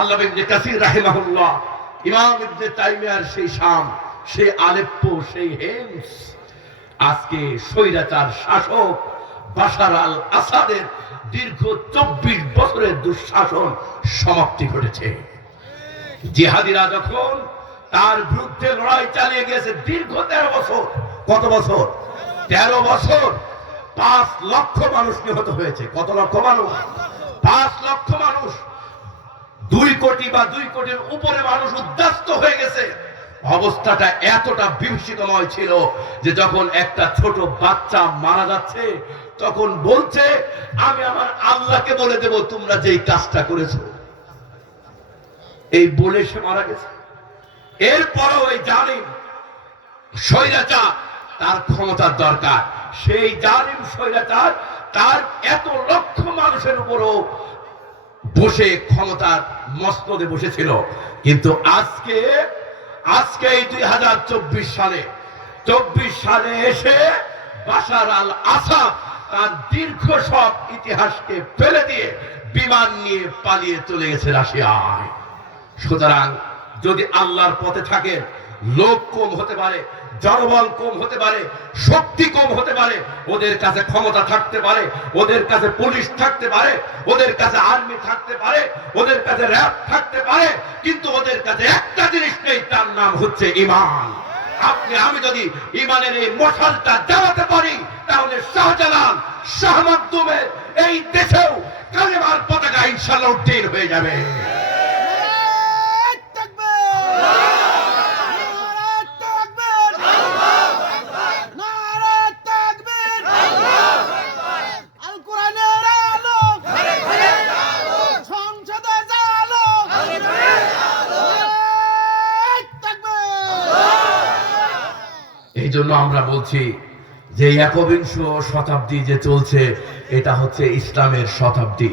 আল্লামা ইবনে কাসির রাহিমাহুল্লাহ, ইমাম ইবনে তাইমিয়ার সেই শাম, সেই আলেপ্পো, সেই হেমস। আজকে স্বৈরাচার শাসক বাশার আল আসাদের দীর্ঘ ২৪ বছরের দুঃশাসন সমাপ্তি ঘটেছে। জিহাদিরা যখন তার বিরুদ্ধে লড়াই চালিয়ে গেছে দীর্ঘ ১৩ বছর। কত বছর? ১৩ বছর। ৫ লক্ষ মানুষ নিহত হয়েছে। কত লক্ষ মানুষ? ৫ লক্ষ মানুষ। ২ কোটি বা ২ কোটির উপরে মানুষ উদ্বাস্ত হয়ে গেছে। অবস্থাটা এতটা বিভীষিকাময় ছিল যে যখন একটা ছোট বাচ্চা মারা যাচ্ছে তখন বলছে, আমি আমার আল্লাহকে বলে দেব তোমরা যেই কাজটা করেছো। এই বলে সে মারা গেছে। এরপরও ওই জালিম স্বৈরাচার, তার ক্ষমতার দরকার। সেই জালিম স্বৈরাচার তার এত লক্ষ মানুষের উপরও বসে ক্ষমতার মসনদে বসেছিল। কিন্তু আজকে এই ২০২৪ সালে এসে বাশার আল আসাদ তার দীর্ঘ সব ইতিহাসকে ফেলে দিয়ে বিমান নিয়ে পালিয়ে চলে গেছে রাশিয়ায়। সুতরাং যদি আল্লাহর পথে থাকেন, লোক কম হতে পারে, জনবল কম হতে পারে, শক্তি কম হতে পারে, ওদের কাছে ক্ষমতা থাকতে পারে, ওদের কাছে পুলিশ থাকতে পারে, ওদের কাছে আর্মি থাকতে পারে, ওদের কাছে র‍্যাব থাকতে পারে, কিন্তু ওদের কাছে একটা জিনিস নেই, তার নাম হচ্ছে ঈমান। আপনি আমি যদি ঈমানের এই মশালটা জ্বালাতে পারি, তাহলে শাহজালাল, শাহ মাকদুমের এই দেশেও কালেমার পতাকা ইনশাআল্লাহ উত্তীর্ণ হয়ে যাবে। এই জন্য আমরা বলছি যে একবিংশ শতাব্দী যে চলছে, এটা হচ্ছে ইসলামের শতাব্দী।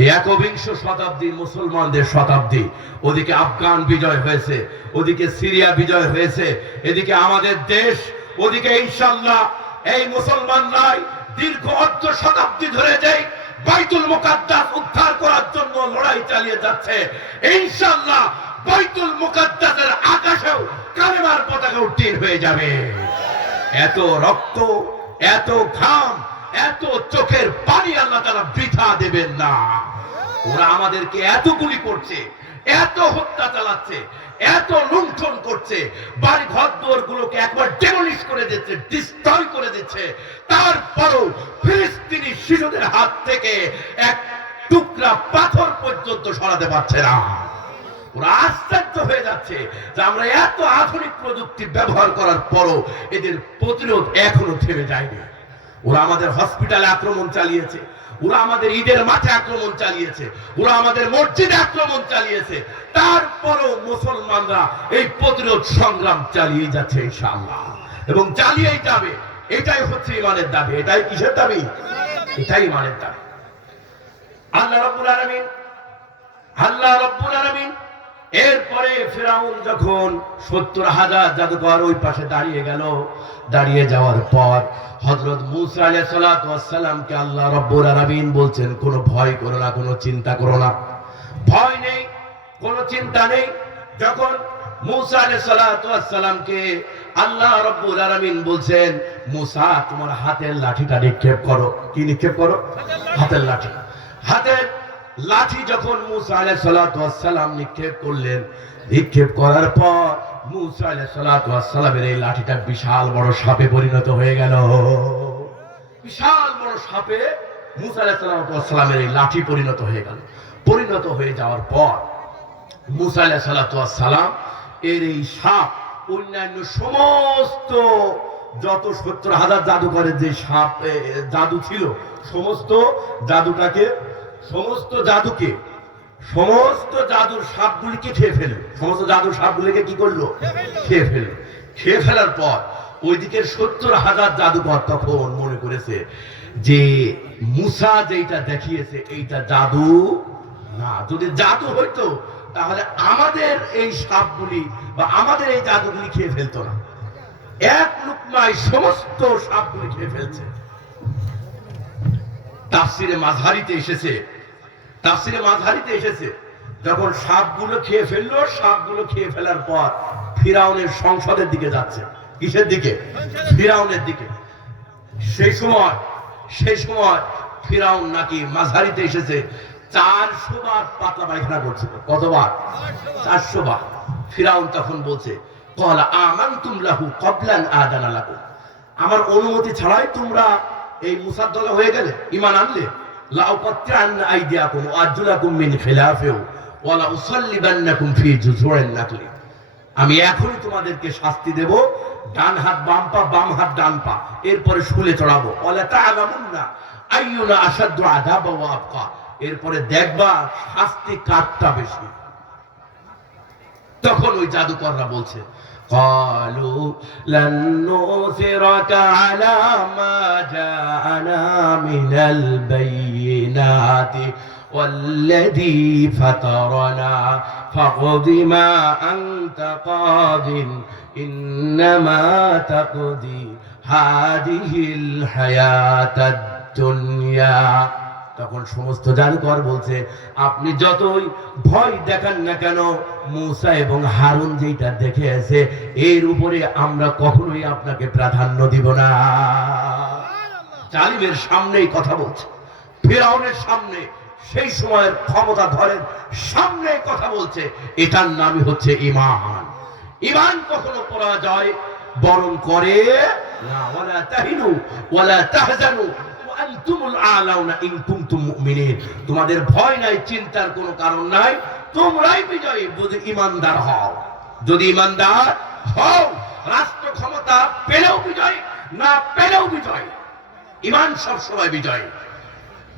এই একবিংশ শতাব্দী মুসলমানদের শতাব্দী। ওদিকে আফগান বিজয় হয়েছে, ওদিকে সিরিয়া বিজয় হয়েছে, এদিকে আমাদের দেশ, ওদিকে ইনশাআল্লাহ এই মুসলমানরাই দীর্ঘ অর্ধ শতাব্দী ধরে যেই বাইতুল মুকাদ্দাস উদ্ধার করার জন্য লড়াই চালিয়ে যাচ্ছে, ইনশাআল্লাহ বাইতুল মুকাদ্দাসের আকাশেও কালেমার পতাকা উত্তীর্ণ হয়ে যাবে। এত রক্ত, এত ঘাম, এত চোখের পানি আল্লাহ তাআলা বৃথা দেবেন না। ওরা আমাদেরকে এত গুলি করছে, এত হত্যা চালাচ্ছে, এত লুণ্ঠন করছে, বাড়ি ঘর দোর গুলোকে একবার ডেমোলিশ করে দিচ্ছে, ডিস্ট্রয় করে দিচ্ছে, তারপরও ফিলিস্তিনি শিশুদের হাত থেকে এক টুকরা পাথর পর্যন্ত সরাতে পারছে না। ওরা আশ্চর্য হয়ে যাচ্ছে যে আমরা এত আধুনিক প্রযুক্তি ব্যবহার করার পরও এদের প্রতিরোধ এখনো থেমে যায়নি। ওরা আমাদের হসপিটালে আক্রমণ চালিয়েছে, ওরা আমাদের ঈদের মাঠে আক্রমণ চালিয়েছে, ওরা আমাদের মসজিদে আক্রমণ চালিয়েছে, তারপরও মুসলমানরা এই প্রতিরোধ সংগ্রাম চালিয়ে যাচ্ছে ইনশাআল্লাহ, এবং চালিয়েই যাবে। এটাই হচ্ছে ঈমানের দাবি। এটাই কিসের দাবি? এটাই ঈমানের দাবি। আল্লাহ রাব্বুল আলামিন, আল্লাহ রাব্বুল আলামিন এরপরে ফিরাউন যখন ৭০,০০০ জাদুকর ওই পাশে দাঁড়িয়ে গেল, দাঁড়িয়ে যাওয়ার পর হযরত মূসা আলাইহিস সালাতু ওয়াস সালামকে আল্লাহ রাব্বুল আলামিন বলছেন, কোনো ভয় করো না, কোনো চিন্তা করো না, ভয় নেই, কোনো চিন্তা নেই। যখন মূসা আলাইহিস সালাতু ওয়াস সালামকে আল্লাহ রাব্বুল আলামিন বলছেন, মূসা তোমার হাতের লাঠিটা নিক্ষেপ করো। কি নিক্ষেপ করো? হাতের লাঠি। হাতের লাঠি যখন মূসা আলাইহিস সালাতু ওয়াস সালাম নিক্ষেপ করলেন, নিক্ষেপ করার পর মূসা আলাইহিস সালাতু ওয়াস সালামের এই লাঠিটা বিশাল বড় সাপে পরিণত হয়ে গেল। বিশাল বড় সাপে মূসা আলাইহিস সালাতু ওয়াস সালামের এই লাঠি পরিণত হয়ে গেল। পরিণত হয়ে যাওয়ার পর মূসা আলাইহিস সালাতু ওয়াস সালাম এর এই সাপ অন্যান্য সমস্ত যত ৭০,০০০ জাদুকরের যে সাপ জাদু ছিল, সমস্ত জাদুটাকে, সমস্ত জাদুকে, সমস্ত জাদুর সাপগুলিকে খেয়ে ফেলল। সমস্ত জাদুর সাপগুলিকে কি করলো? খেয়ে ফেলল। খেয়ে ফেলার পর ওইদিকের ৭০,০০০ জাদুকর তখন মনে করেছে যে মূসা যেটা দেখিয়েছে এইটা জাদু না। যদি জাদু হইতো তাহলে আমাদের এই সাপগুলি বা আমাদের এই জাদুগুলি খেয়ে ফেলতো না। এক লুকমায় সমস্ত সাপগুলি খেয়ে ফেলছে। তাফসিরে মাযহারিতে এসেছে, তাফসিরে মাযহারিতে এসেছে, যখন সাপগুলো খেয়ে ফেললো, সাপগুলো খেয়ে ফেলার পর ফিরাউনের সংসদের দিকে যাচ্ছে। কিসের দিকে? ফিরাউনের দিকে। সেই সময় ফিরাউন নাকি, মাযহারিতে এসেছে, ৪০০ বার পাতলা পায়খানা করছিল। কতবার? ৪০০ বার। ফিরাউন তখন বলছে, ক্বালা আমানতুম লাহু ক্বাবলা আন আযানা লাকুম, আমার অনুমতি ছাড়াই তোমরা এই মূসার দলে হয়ে গেলে, ঈমান আনলে। লাউকাত্তিআন্না আইদিয়াকুম ওয়া আরজুলাকুম মিন খিলাফিন ওয়া লাউসাল্লিবান্নাকুম ফি জুযুরিন নাখলি, আমি এখনই তোমাদেরকে শাস্তি দেব, ডান হাত বাম পা, বাম হাত ডান পা, এরপরে শুলে চড়াবো। ওয়ালা তা'লামুন্না আইয়ুনা আশাদ্দু আযাবা ওয়া আবকা, এরপরে দেখবা শাস্তি কারটা বেশি। তখন ওই জাদুকররা বলছে, ক্বালু লান নুসিরাকা আলা মা জাআনা মিনাল বাইয়িনাতি ওয়াল্লাযী ফাতারানা ফাকদি মা আনতা কাদিন ইন্নামা তাকদি হাদিহিল হায়াতাদ দুনিয়া। তখন সমস্ত জাদুকর বলছে, আপনি যতই ভয় দেখান না কেন, মূসা এবং হারুন যেটা দেখে আছে এর উপরে আমরা কখনোই আপনাকে প্রাধান্য দিব না। জালিমের সামনেই কথা বলছে, ফিরআউনের সামনে, সেই সময়ের ক্ষমতাধরের সামনে কথা বলছে। এটার নামই হচ্ছে ঈমান। ঈমান কখনো পরাজয় বরণ করে না। ওয়ালা তাহিনু ওয়ালা তাহজানু ওয়া আনতুমুল আ'লাউনা ইন কুনতুম মুমিনিন। তোমাদের ভয় নাই, চিন্তার কোনো কারণ নাই, তোমরাই বিজয়ী যদি ঈমানদার হও। যদি ঈমানদার হও, রাষ্ট্র ক্ষমতা পেলেও বিজয়, না পেলেও বিজয়। ঈমান সবসময় বিজয়।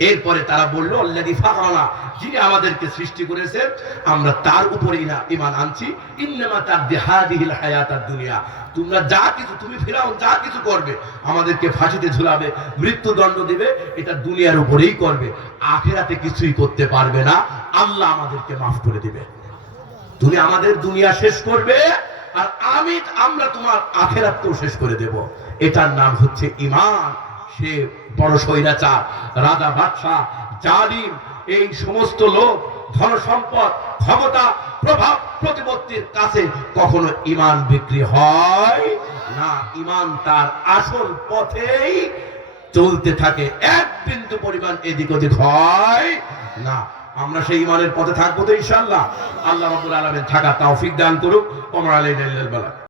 এরপরে তারা বলল, আল্লাযী ফাতারানা, যিনি আমাদেরকে সৃষ্টি করেছেন আমরা তার উপরেই না ঈমান আনছি। ইন্নামা তা'দি হাযিহিল হায়াতাদ দুনিয়া, তোমরা যা কিছু, তুমি ফিরাউন যা কিছু করবে, আমাদেরকে ফাঁসিতে ঝুলাবে, মৃত্যুদণ্ড দিবে, এটা দুনিয়ার উপরেই করবে, আখিরাতে কিছুই করতে পারবে না। আল্লাহ আমাদেরকে মাফ করে দিবে। তুমি আমাদের দুনিয়া শেষ করবে আর আমরা তোমার আখিরাতকেও শেষ করে দেব। এটার নাম হচ্ছে ঈমান। সে বড় স্বৈরাচার, রাজা, বাদশাহ, জালিম, এই সমস্ত লোক ধন সম্পদ, ক্ষমতা, প্রভাব প্রতিপত্তির কাছে কখনো ঈমান বিক্রি হয় না। ঈমান তার আসল পথেই চলতে থাকে, এক বিন্দু পরিমাণ এদিক ওদিক হয় না। আমরা সেই ঈমানের পথে থাকবো তো ইনশাআল্লাহ। আল্লাহ রাব্বুল আলামিন থাকা তৌফিক দান করুক। ওমর আলাইহিল বালাগ।